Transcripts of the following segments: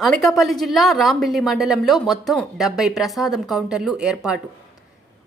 అనకాపల్లి జిల్లా రాంబిల్లి మండలంలో మొత్తం డెబ్బై ప్రసాదం కౌంటర్లు ఏర్పాటు.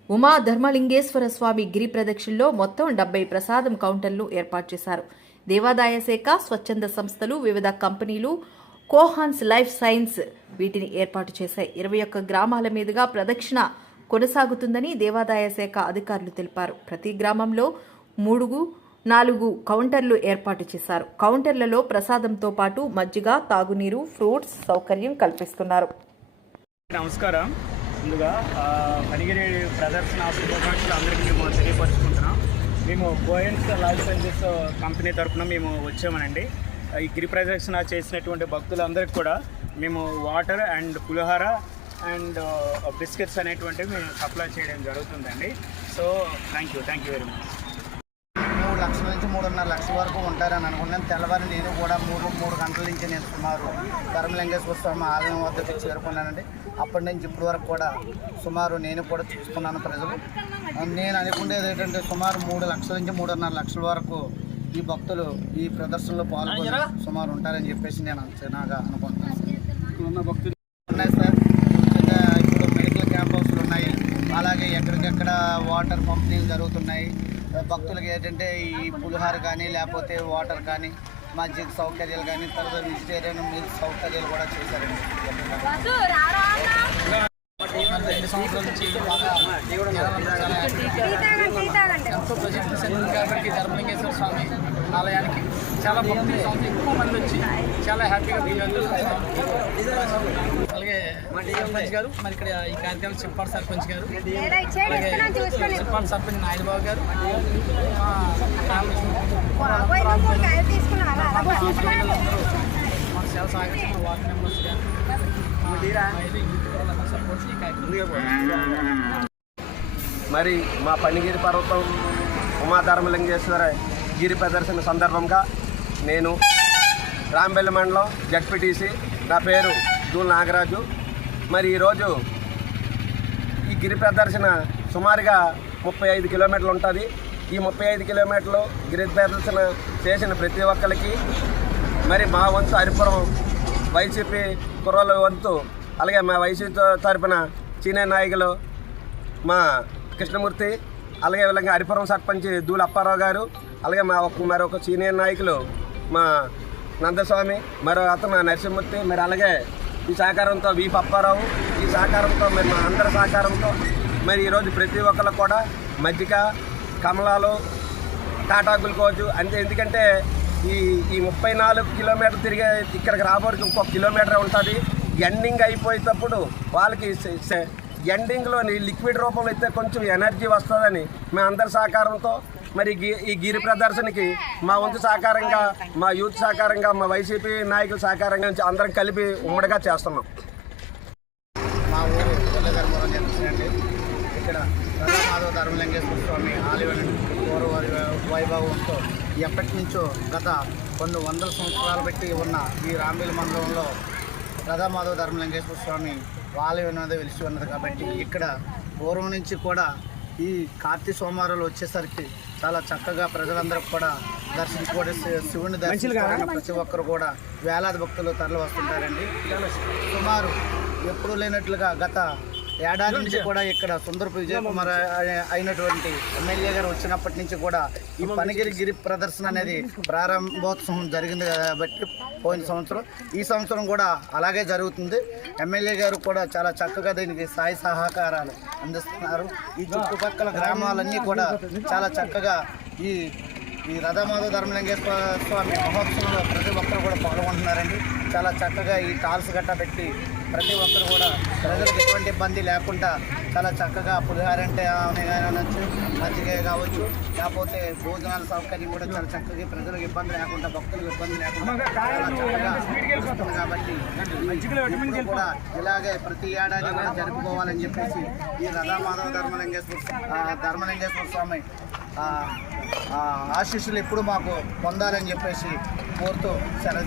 ఉమా ధర్మలింగేశ్వర స్వామి గిరి ప్రదక్షిణలో మొత్తం డెబ్బై ప్రసాదం కౌంటర్లు ఏర్పాటు చేశారు. దేవాదాయ శాఖ స్వచ్ఛంద సంస్థలు వివిధ కంపెనీలు కోహాన్స్ లైఫ్ సైన్స్ వీటిని ఏర్పాటు చేశాయి. ఇరవై ఒక్క గ్రామాల మీదుగా ప్రదక్షిణ కొనసాగుతుందని దేవాదాయ శాఖ అధికారులు తెలిపారు. ప్రతి గ్రామంలో మూడుగు నాలుగు కౌంటర్లు ఏర్పాటు చేశారు. కౌంటర్లలో ప్రసాదంతో పాటు మజ్జిగ తాగునీరు ఫ్రూట్స్ సౌకర్యం కల్పిస్తున్నారు. నమస్కారం. ముందుగా ఆ, ప్రదర్శన శుభాకాంక్షలు అందరికీ మేము తెలియపరుచుకుంటున్నాం. మేము బోయన్స్ లైఫ్ సైన్సెస్ కంపెనీ తరఫున మేము వచ్చామనండి. ఈ గిరి ప్రదర్శన చేసినటువంటి భక్తులందరికీ కూడా మేము water and pulihora and biscuits అనేటువంటివి మేము సప్లై చేయడం జరుగుతుందండి. So thank you. Thank you very much. లక్షల నుంచి మూడున్నర లక్షల వరకు ఉంటారని అనుకున్నాను. తెల్లవారి నేను కూడా మూడు మూడు గంటల నుంచి నేను సుమారు ధర్మలింగేశ్వర స్వామి ఆలయం వద్దకు చేరుకున్నానండి. అప్పటి నుంచి ఇప్పటి వరకు కూడా సుమారు నేను కూడా చూస్తున్నాను ప్రజలు. నేను అనుకునేది ఏంటంటే సుమారు మూడు లక్షల నుంచి మూడున్నర లక్షల వరకు ఈ భక్తులు ఈ ప్రదర్శనలో పాల్గొని సుమారు ఉంటారని చెప్పేసి నేను అంచనాగా అనుకుంటున్నాను. ఉన్నాయి సార్. ఇప్పుడు మెడికల్ క్యాంప్ హౌస్లు ఉన్నాయి. అలాగే ఎక్కడికెక్కడ వాటర్ పంపిణీలు జరుగుతున్నాయి. భక్తులకి ఏంటంటే ఈ పులిహార కానీ లేకపోతే వాటర్ కానీ మజ్జిగ సౌకర్యాలు కానీ తర్వాత వెజిటేరియన్ మీల్స్ సౌకర్యాలు కూడా చేశారండి. మన రెండు సంవత్సరాల నుంచి బాగా చాలా ఎంతో ప్రసిద్ధి చెందింది కాబట్టి ధర్మలింగేశ్వర స్వామి ఆలయానికి. చాలా భక్తులు ఎక్కువ మంది వచ్చి చాలా హ్యాపీగా ఫీల్ అవుతున్నారు అలాగే సర్పంచ్ గారు మరి ఇక్కడ ఈ కార్యక్రమం చెప్పాడు సర్పంచ్ గారు. అలాగే చెప్పాడు సర్పంచ్ నాయుడు బాబు గారు. మా మాకు చాలా సహకరించిన మా వార్డు మెంబర్స్ గారు. సపోర్ట్ ఈ కార్యక్రమం. మరి మా పనిగిరి పర్వతం ఉమాధర్మలింగేశ్వర గిరి ప్రదర్శన సందర్భంగా నేను రాంబెల్లి మండలం జడ్పీటీసీ నా పేరు దూల్ నాగరాజు. మరి ఈరోజు ఈ గిరి ప్రదర్శన సుమారుగా ముప్పై ఐదు కిలోమీటర్లు ఉంటుంది. ఈ ముప్పై ఐదు కిలోమీటర్లు గిరి ప్రదర్శన చేసిన ప్రతి ఒక్కరికి మరి మా వంతు హరిపురం వైసీపీ కుర్రల వంతు అలాగే మా వైసీపీ తరపున చీనే నాయకులు మా కృష్ణమూర్తి అలాగే విధంగా హరిపురం సర్పంచ్ దూల అప్పారావు గారు అలాగే మా ఒక మరొక సీనియర్ నాయకులు మా నందస్వామి మరో అతను నరసింహమూర్తి మరి అలాగే ఈ సహకారంతో వి పప్పారావు ఈ సహకారంతో మరి మా అందరి సహకారంతో మరి ఈరోజు ప్రతి ఒక్కరు కూడా మజ్జిగ కమలాలు టాటా గ్లూకోజు అంతే. ఎందుకంటే ఈ ఈ ముప్పై నాలుగు కిలోమీటర్ తిరిగే ఇక్కడికి రాబోరికి ఇంకొక కిలోమీటర్ ఉంటుంది. ఎండింగ్ అయిపోయేటప్పుడు వాళ్ళకి ఎండింగ్లోని లిక్విడ్ రూపంలో అయితే కొంచెం ఎనర్జీ వస్తుందని మేము అందరి సహకారంతో మరి గి- ఈ గిరి ప్రదర్శనకి మా వంతు సహకారంగా మా యూత్ సహకారంగా మా వైసీపీ నాయకుల సహకారంగా అందరం కలిపి ఉమ్మడిగా చేస్తున్నాం. మా ఊరు కొల్లధర్మవరం జరుగుతుందండి ఇక్కడ రామాధవ ధర్మలింగేశ్వర స్వామి ఆలయం పూర్వ వైభవంతో ఎప్పటి నుంచో గత కొన్ని వందల సంవత్సరాలు బట్టి ఉన్న ఈ రాంబీల మండలంలో రథమాధవ ధర్మలింగేశ్వర స్వామి ఆలయం అనేది వెలిసి ఉన్నది కాబట్టి ఇక్కడ పూర్వం నుంచి కూడా ఈ కార్తీక సోమవారాలు వచ్చేసరికి చాలా చక్కగా ప్రజలందరూ కూడా దర్శించుకోవడం శివుని దర్శించుకోవడానికి ప్రతి ఒక్కరు కూడా వేలాది భక్తులు తరలి వస్తుంటారండి సుమారు ఎప్పుడూ లేనట్లుగా గత ఏడాది నుంచి కూడా ఇక్కడ సుందరపు విజయ్ కుమార్ అయి- అయినటువంటి ఎమ్మెల్యే గారు వచ్చినప్పటి నుంచి కూడా ఈ పనిగిరి గిరి ప్రదర్శన అనేది ప్రారంభోత్సవం జరిగింది కాబట్టి పోయిన సంవత్సరం. ఈ సంవత్సరం కూడా అలాగే జరుగుతుంది. ఎమ్మెల్యే గారు కూడా చాలా చక్కగా దీనికి సాయి సహకారాలు అందిస్తున్నారు. ఈ చుట్టుపక్కల గ్రామాలన్నీ కూడా చాలా చక్కగా ఈ ఈ రథమాధవ ధర్మలింగేశ్వర స్వామి మహోత్సవంలో ప్రతి ఒక్కరు కూడా పాల్గొంటున్నారండి. చాలా చక్కగా ఈ టాల్స్ గట్ట పెట్టి ప్రతి ఒక్కరు కూడా ప్రజలకు ఎటువంటి ఇబ్బంది లేకుండా చాలా చక్కగా పులిహార అంటే అనొచ్చు మజ్జిగ కావచ్చు లేకపోతే భోజనాల సౌకర్యం కూడా చాలా చక్కగా ప్రజలకు ఇబ్బంది లేకుండా భక్తులకు ఇబ్బంది లేకుండా చాలా చక్కగా వస్తుంది కాబట్టి కూడా ఇలాగే ప్రతి ఏడాది కూడా జరుపుకోవాలని చెప్పేసి ఈ రథమాధవ ధర్మలింగేశ్వర ధర్మలింగేశ్వర స్వామి ఆశీస్సులు ఎప్పుడు మాకు పొందాలని చెప్పేసి కోరుతూ సెలవు